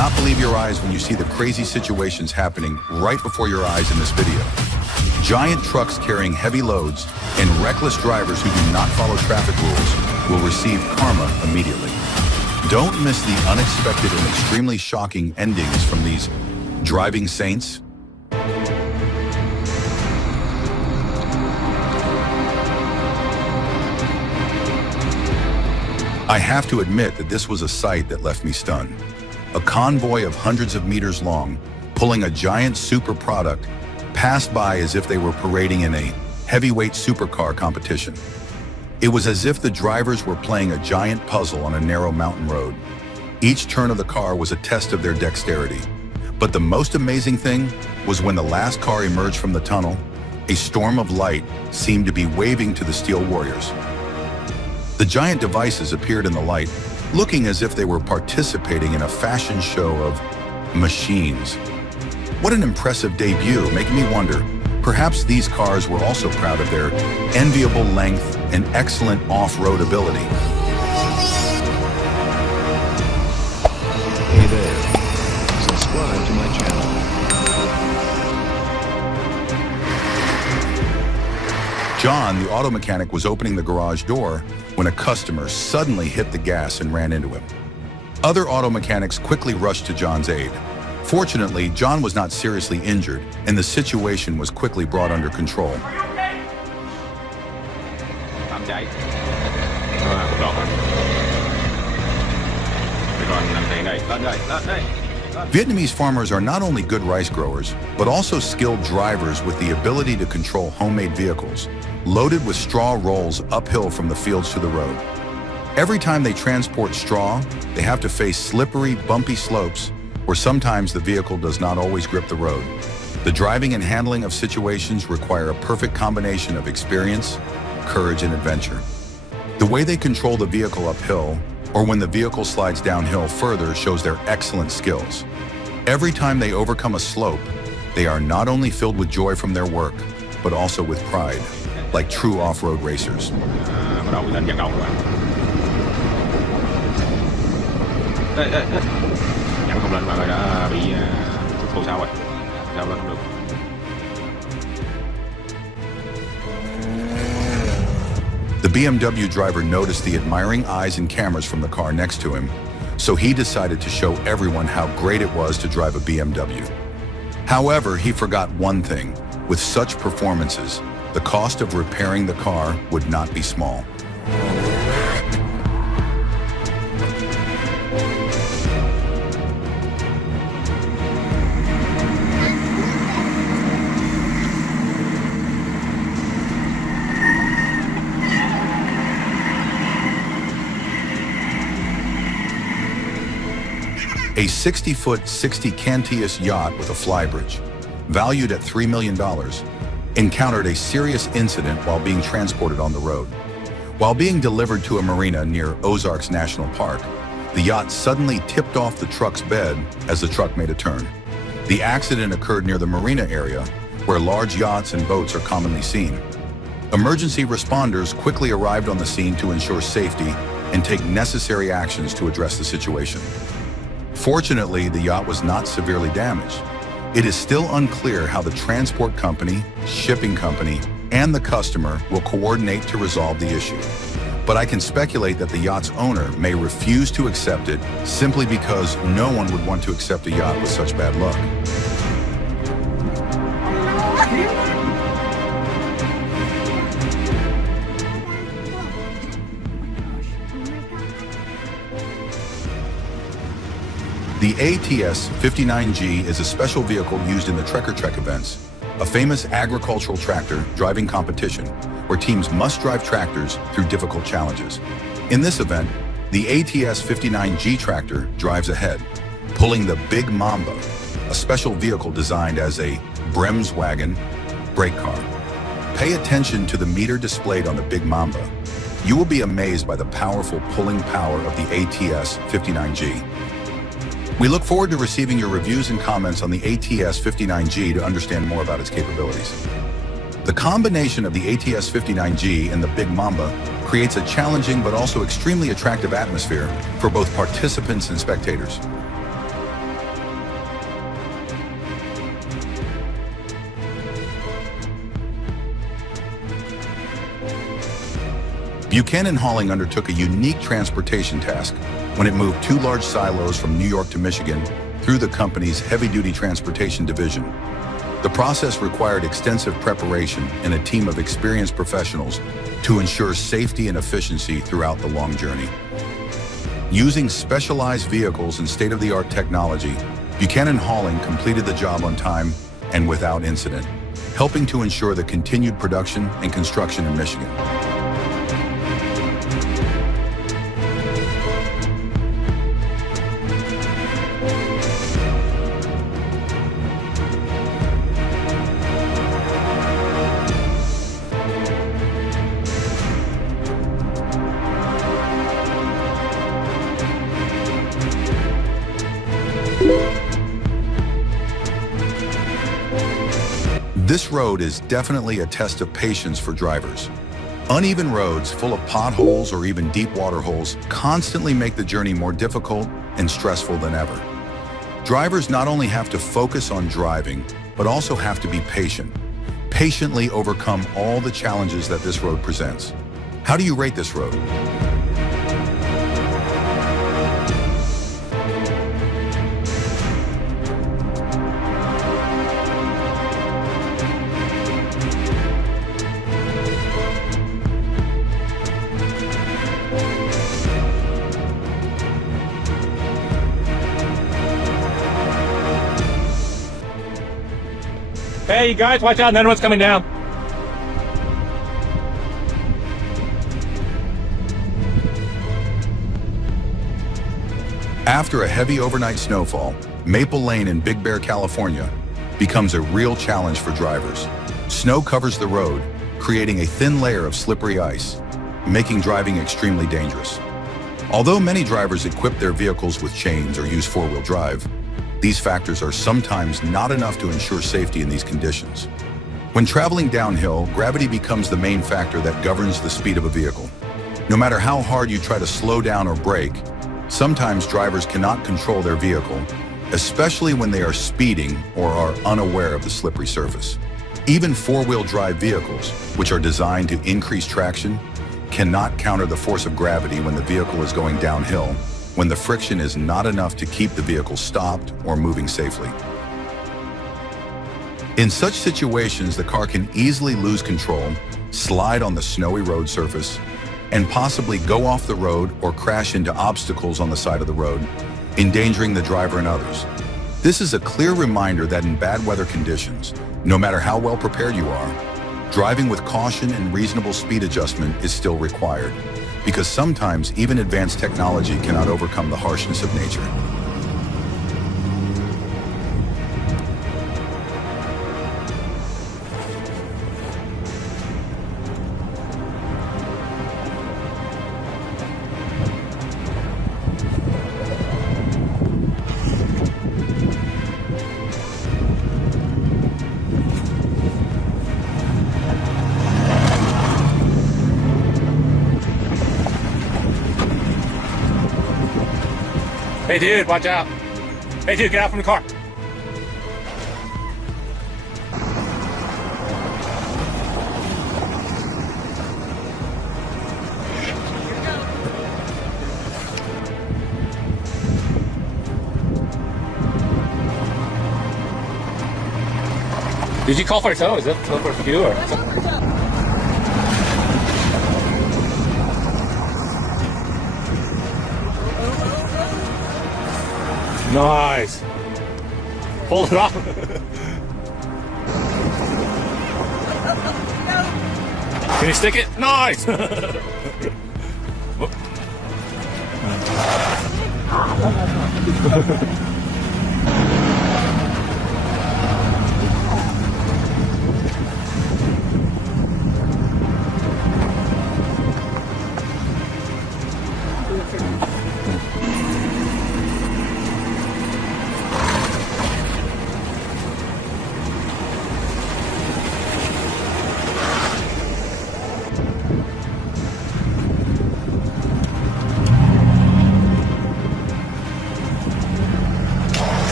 not believe your eyes when you see the crazy situations happening right before your eyes in this video. Giant trucks carrying heavy loads and reckless drivers who do not follow traffic rules will receive karma immediately. Don't miss the unexpected and extremely shocking endings from these driving saints. I have to admit that this was a sight that left me stunned. A convoy of hundreds of meters long, pulling a giant super product, passed by as if they were parading in a heavyweight supercar competition. It was as if the drivers were playing a giant puzzle on a narrow mountain road. Each turn of the car was a test of their dexterity. But the most amazing thing was when the last car emerged from the tunnel, a storm of light seemed to be waving to the steel warriors. The giant devices appeared in the light, looking as if they were participating in a fashion show of machines. What an impressive debut, making me wonder, perhaps these cars were also proud of their enviable length and excellent off-road ability. Hey there, subscribe to my channel. John, the auto mechanic, was opening the garage door when a customer suddenly hit the gas and ran into him. Other auto mechanics quickly rushed to John's aid. Fortunately, John was not seriously injured, and the situation was quickly brought under control. Vietnamese farmers are not only good rice growers, but also skilled drivers with the ability to control homemade vehicles, loaded with straw rolls uphill from the fields to the road. Every time they transport straw, they have to face slippery, bumpy slopes where sometimes the vehicle does not always grip the road. The driving and handling of situations require a perfect combination of experience, courage, and adventure. The way they control the vehicle uphill, or when the vehicle slides downhill further, shows their excellent skills. Every time they overcome a slope, they are not only filled with joy from their work, but also with pride, like true off-road racers. The BMW driver noticed the admiring eyes and cameras from the car next to him, so he decided to show everyone how great it was to drive a BMW. However, he forgot one thing. With such performances, the cost of repairing the car would not be small. A 60-foot, 60-Cantius yacht with a flybridge, valued at $3 million, encountered a serious incident while being transported on the road. While being delivered to a marina near Ozarks National Park, the yacht suddenly tipped off the truck's bed as the truck made a turn. The accident occurred near the marina area, where large yachts and boats are commonly seen. Emergency responders quickly arrived on the scene to ensure safety and take necessary actions to address the situation. Fortunately, the yacht was not severely damaged. It is still unclear how the transport company, shipping company, and the customer will coordinate to resolve the issue. But I can speculate that the yacht's owner may refuse to accept it simply because no one would want to accept a yacht with such bad luck. The ATS-59G is a special vehicle used in the Trekker Trek events, a famous agricultural tractor driving competition where teams must drive tractors through difficult challenges. In this event, the ATS-59G tractor drives ahead, pulling the Big Mamba, a special vehicle designed as a Bremswagen brake car. Pay attention to the meter displayed on the Big Mamba. You will be amazed by the powerful pulling power of the ATS-59G. We look forward to receiving your reviews and comments on the ATS-59G to understand more about its capabilities. The combination of the ATS-59G and the Big Mamba creates a challenging but also extremely attractive atmosphere for both participants and spectators. Buchanan Hauling undertook a unique transportation task when it moved 2 large silos from New York to Michigan through the company's heavy-duty transportation division. The process required extensive preparation and a team of experienced professionals to ensure safety and efficiency throughout the long journey. Using specialized vehicles and state-of-the-art technology, Buchanan Hauling completed the job on time and without incident, helping to ensure the continued production and construction in Michigan. This road is definitely a test of patience for drivers. Uneven roads full of potholes or even deep water holes constantly make the journey more difficult and stressful than ever. Drivers not only have to focus on driving, but also have to be patient. Patiently overcome all the challenges that this road presents. How do you rate this road? Hey, you guys, watch out, another one's coming down. After a heavy overnight snowfall, Maple Lane in Big Bear, California, becomes a real challenge for drivers. Snow covers the road, creating a thin layer of slippery ice, making driving extremely dangerous. Although many drivers equip their vehicles with chains or use four-wheel drive, these factors are sometimes not enough to ensure safety in these conditions. When traveling downhill, gravity becomes the main factor that governs the speed of a vehicle. No matter how hard you try to slow down or brake, sometimes drivers cannot control their vehicle, especially when they are speeding or are unaware of the slippery surface. Even four-wheel drive vehicles, which are designed to increase traction, cannot counter the force of gravity when the vehicle is going downhill, when the friction is not enough to keep the vehicle stopped or moving safely. In such situations, the car can easily lose control, slide on the snowy road surface, and possibly go off the road or crash into obstacles on the side of the road, endangering the driver and others. This is a clear reminder that in bad weather conditions, no matter how well prepared you are, driving with caution and reasonable speed adjustment is still required, because sometimes even advanced technology cannot overcome the harshness of nature. Hey dude, watch out. Hey dude, get out from the car. Did you call for a tow? Is that tow for you or something? Nice. Pull it off. Can you stick it? Nice.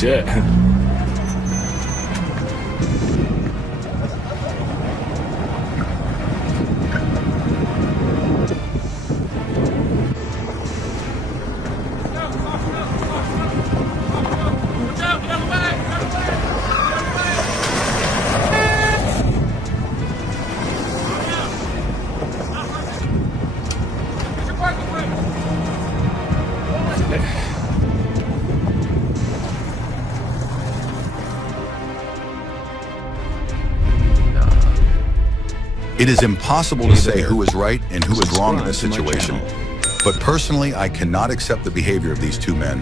Shit. It is impossible to say who is right and who is wrong in this situation, but personally, I cannot accept the behavior of these two men.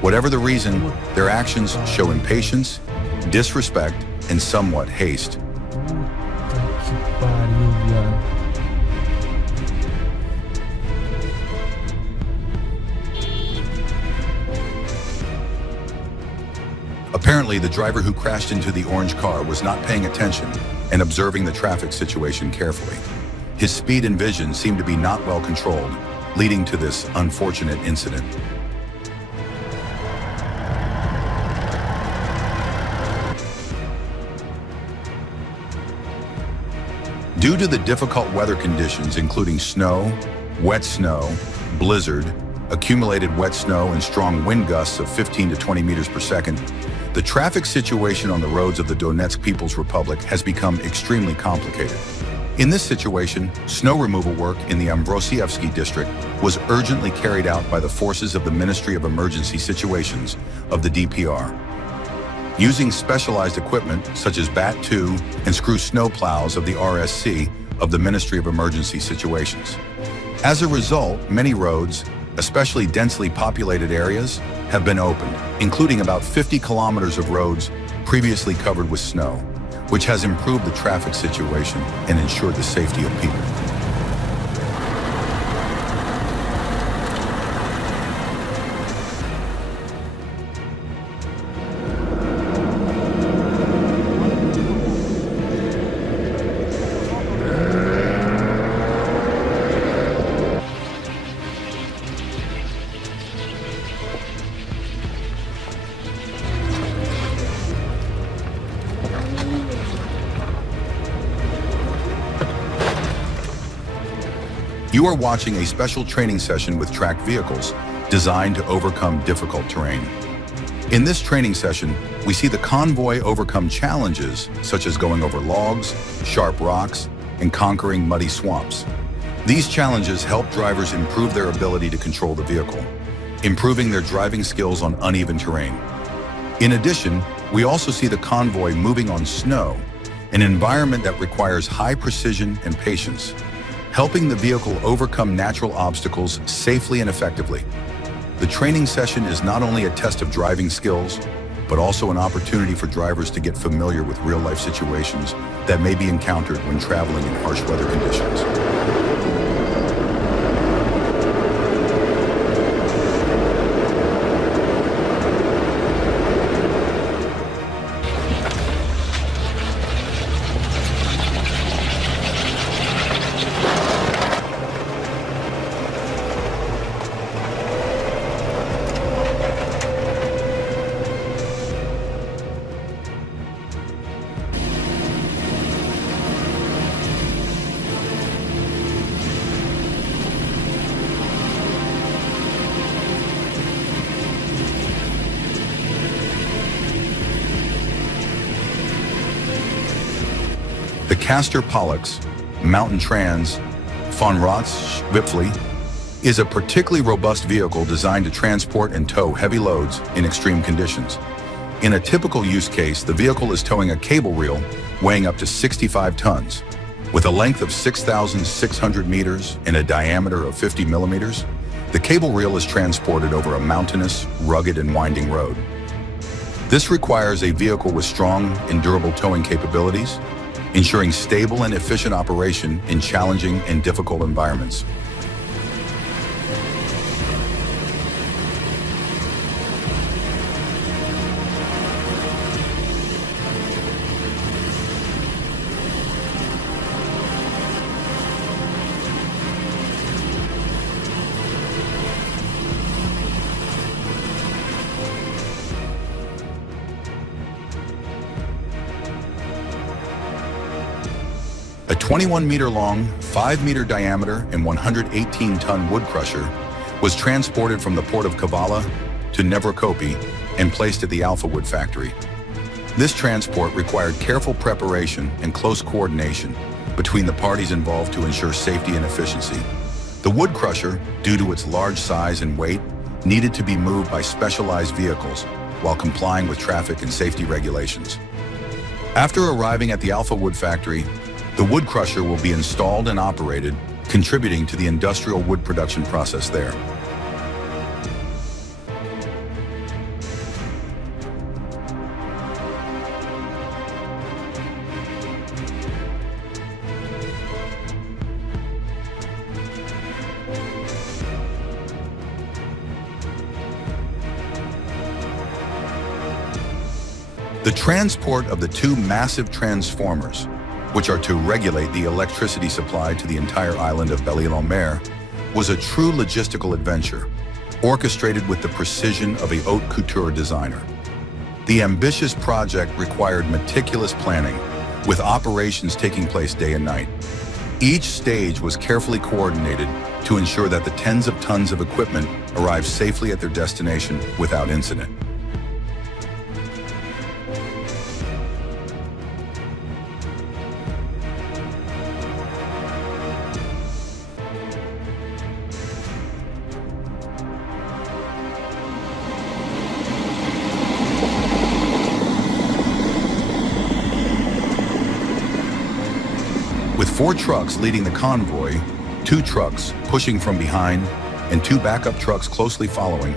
Whatever the reason, their actions show impatience, disrespect, and somewhat haste. Que pariu, viado. Apparently, the driver who crashed into the orange car was not paying attention and observing the traffic situation carefully. His speed and vision seemed to be not well controlled, leading to this unfortunate incident. Due to the difficult weather conditions, including snow, blizzard, accumulated wet snow, and strong wind gusts of 15 to 20 meters per second, the traffic situation on the roads of the Donetsk People's Republic has become extremely complicated. In this situation, snow removal work in the Ambrosievsky district was urgently carried out by the forces of the Ministry of Emergency Situations of the DPR. Using specialized equipment such as BAT-2 and screw snow plows of the RSC of the Ministry of Emergency Situations. As a result, many roads, especially densely populated areas, have been opened, including about 50 kilometers of roads previously covered with snow, which has improved the traffic situation and ensured the safety of people. You are watching a special training session with tracked vehicles designed to overcome difficult terrain. In this training session, we see the convoy overcome challenges such as going over logs, sharp rocks, and conquering muddy swamps. These challenges help drivers improve their ability to control the vehicle, improving their driving skills on uneven terrain. In addition, we also see the convoy moving on snow, an environment that requires high precision and patience, helping the vehicle overcome natural obstacles safely and effectively. The training session is not only a test of driving skills, but also an opportunity for drivers to get familiar with real-life situations that may be encountered when traveling in harsh weather conditions. The Castor Pollux Mountain Trans von Roths-Wipfli is a particularly robust vehicle designed to transport and tow heavy loads in extreme conditions. In a typical use case, the vehicle is towing a cable reel weighing up to 65 tons. With a length of 6,600 meters and a diameter of 50 millimeters, the cable reel is transported over a mountainous, rugged, and winding road. This requires a vehicle with strong and durable towing capabilities, ensuring stable and efficient operation in challenging and difficult environments. A 21-meter-long, 5-meter diameter, and 118-ton wood crusher was transported from the port of Kavala to Nevrokopi and placed at the Alpha Wood factory. This transport required careful preparation and close coordination between the parties involved to ensure safety and efficiency. The wood crusher, due to its large size and weight, needed to be moved by specialized vehicles while complying with traffic and safety regulations. After arriving at the Alpha Wood factory, The wood crusher will be installed and operated, contributing to the industrial wood production process there. The transport of the two massive transformers, which are to regulate the electricity supply to the entire island of Belle-Île-en-Mer, was a true logistical adventure, orchestrated with the precision of a haute couture designer. The ambitious project required meticulous planning, with operations taking place day and night. Each stage was carefully coordinated to ensure that the tens of tons of equipment arrived safely at their destination without incident. With 4 trucks leading the convoy, 2 trucks pushing from behind, and 2 backup trucks closely following,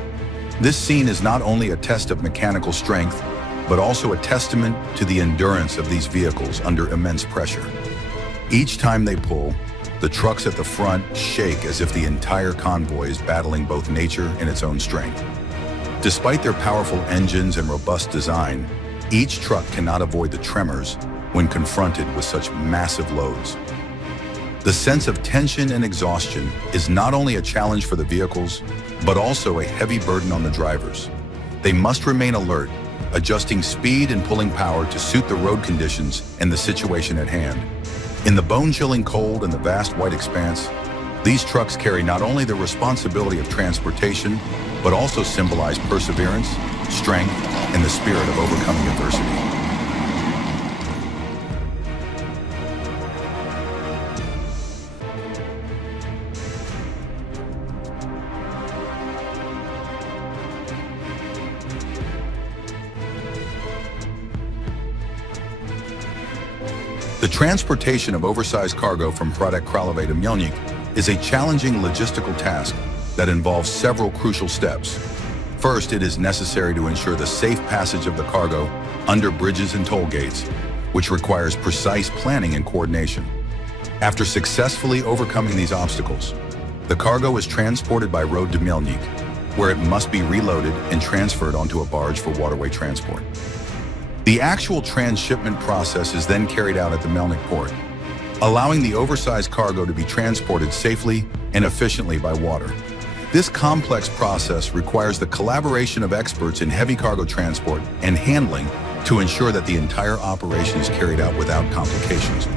this scene is not only a test of mechanical strength, but also a testament to the endurance of these vehicles under immense pressure. Each time they pull, the trucks at the front shake as if the entire convoy is battling both nature and its own strength. Despite their powerful engines and robust design, each truck cannot avoid the tremors when confronted with such massive loads. The sense of tension and exhaustion is not only a challenge for the vehicles, but also a heavy burden on the drivers. They must remain alert, adjusting speed and pulling power to suit the road conditions and the situation at hand. In the bone-chilling cold and the vast white expanse, these trucks carry not only the responsibility of transportation, but also symbolize perseverance, strength, and the spirit of overcoming adversity. The transportation of oversized cargo from Hradec Králové to Mělník is a challenging logistical task that involves several crucial steps. First, it is necessary to ensure the safe passage of the cargo under bridges and toll gates, which requires precise planning and coordination. After successfully overcoming these obstacles, the cargo is transported by road to Mělník, where it must be reloaded and transferred onto a barge for waterway transport. The actual transshipment process is then carried out at the Mělník port, allowing the oversized cargo to be transported safely and efficiently by water. This complex process requires the collaboration of experts in heavy cargo transport and handling to ensure that the entire operation is carried out without complications.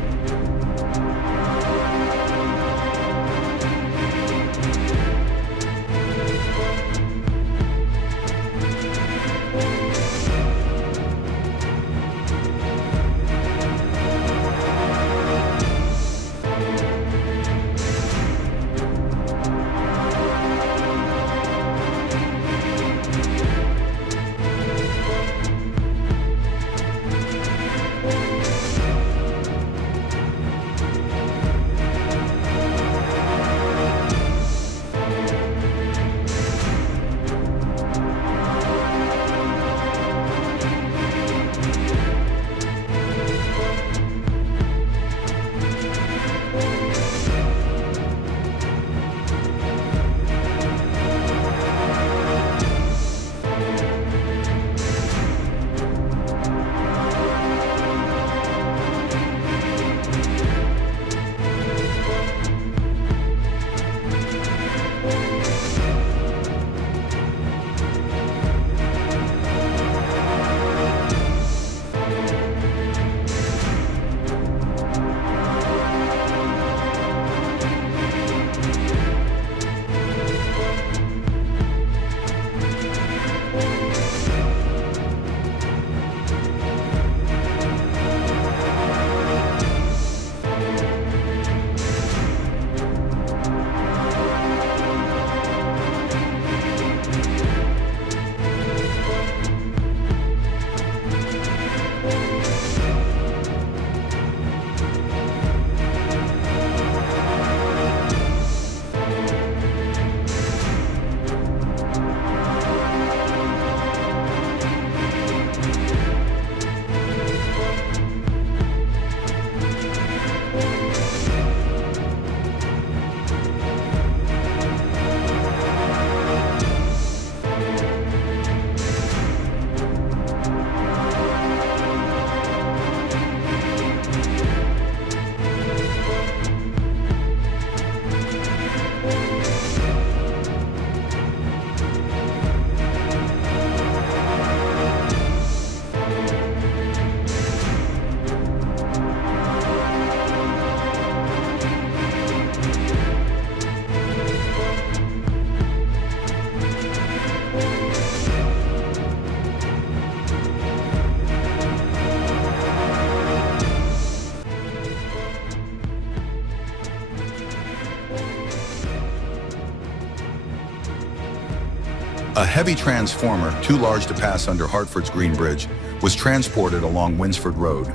A heavy transformer, too large to pass under Hartford's Green Bridge, was transported along Winsford Road.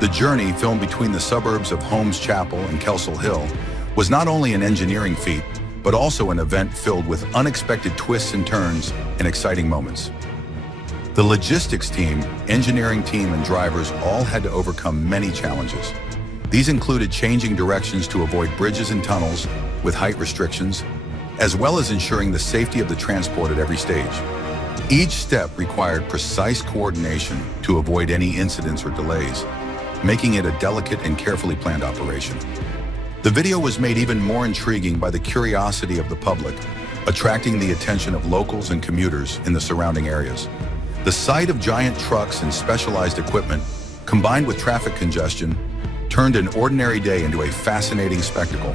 The journey, filmed between the suburbs of Holmes Chapel and Kelsall Hill, was not only an engineering feat, but also an event filled with unexpected twists and turns and exciting moments. The logistics team, engineering team, and drivers all had to overcome many challenges. These included changing directions to avoid bridges and tunnels with height restrictions, as well as ensuring the safety of the transport at every stage. Each step required precise coordination to avoid any incidents or delays, making it a delicate and carefully planned operation. The video was made even more intriguing by the curiosity of the public, attracting the attention of locals and commuters in the surrounding areas. The sight of giant trucks and specialized equipment, combined with traffic congestion, turned an ordinary day into a fascinating spectacle.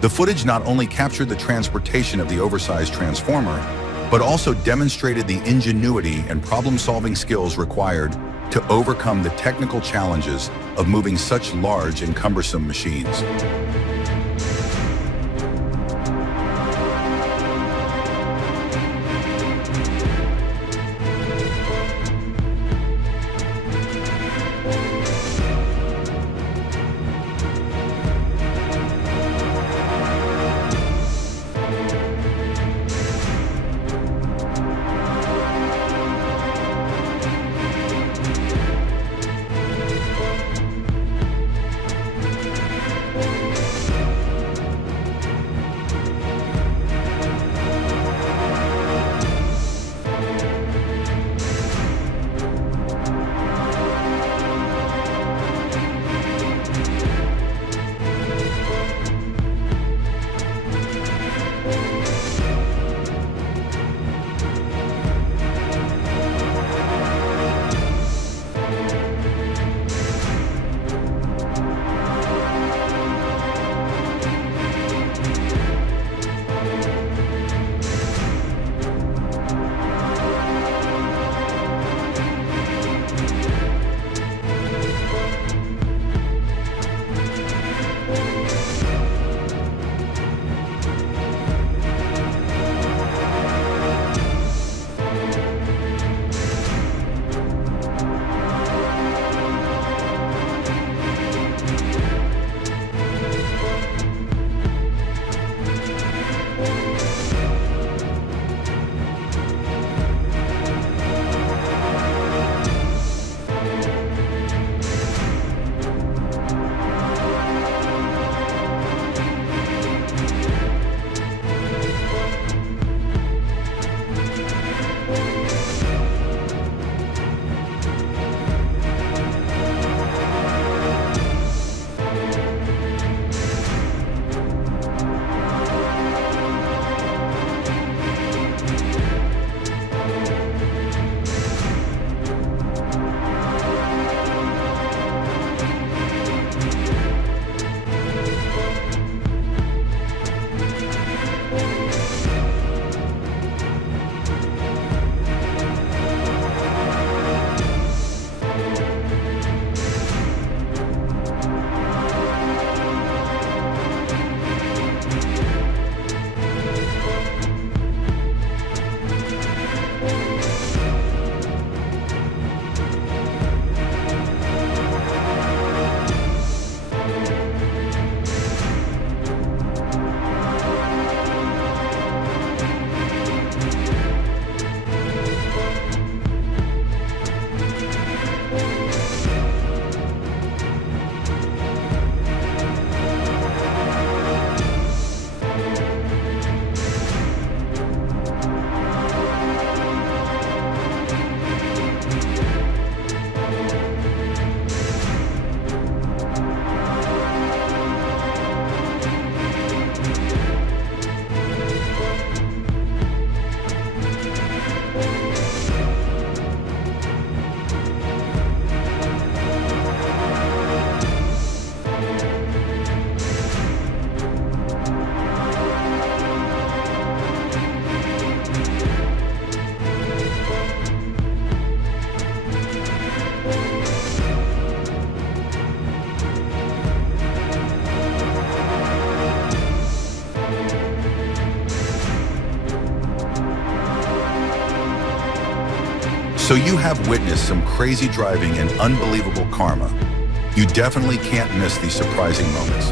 The footage not only captured the transportation of the oversized transformer, but also demonstrated the ingenuity and problem-solving skills required to overcome the technical challenges of moving such large and cumbersome machines. So you have witnessed some crazy driving and unbelievable karma. You definitely can't miss these surprising moments.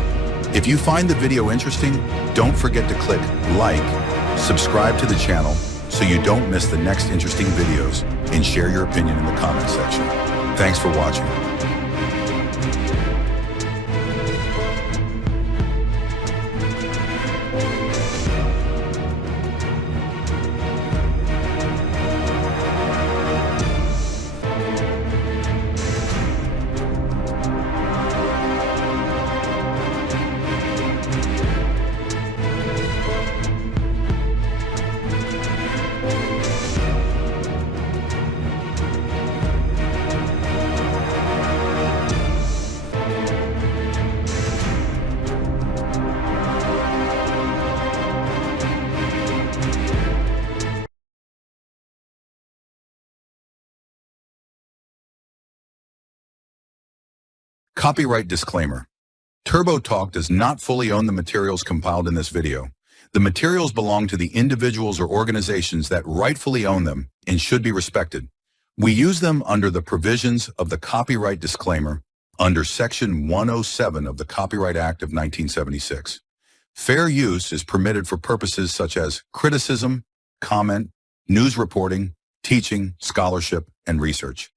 If you find the video interesting, don't forget to click like, subscribe to the channel so you don't miss the next interesting videos, and share your opinion in the comment section. Thanks for watching. Copyright disclaimer. Turbo Talk does not fully own the materials compiled in this video. The materials belong to the individuals or organizations that rightfully own them and should be respected. We use them under the provisions of the copyright disclaimer under Section 107 of the Copyright Act of 1976. Fair use is permitted for purposes such as criticism, comment, news reporting, teaching, scholarship, and research.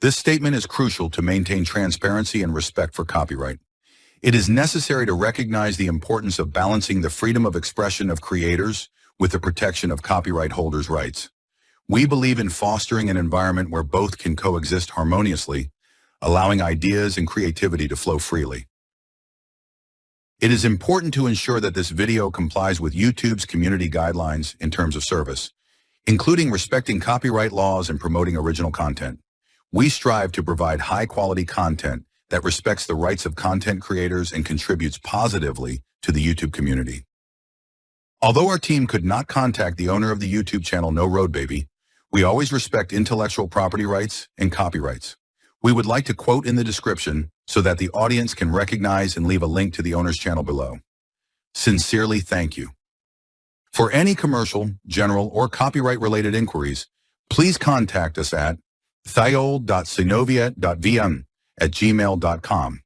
This statement is crucial to maintain transparency and respect for copyright. It is necessary to recognize the importance of balancing the freedom of expression of creators with the protection of copyright holders' rights. We believe in fostering an environment where both can coexist harmoniously, allowing ideas and creativity to flow freely. It is important to ensure that this video complies with YouTube's community guidelines in terms of service, including respecting copyright laws and promoting original content. We strive to provide high-quality content that respects the rights of content creators and contributes positively to the YouTube community. Although our team could not contact the owner of the YouTube channel No Road Baby, we always respect intellectual property rights and copyrights. We would like to quote in the description so that the audience can recognize and leave a link to the owner's channel below. Sincerely, thank you. For any commercial, general, or copyright-related inquiries, please contact us at thiol.synoviet.vm@gmail.com.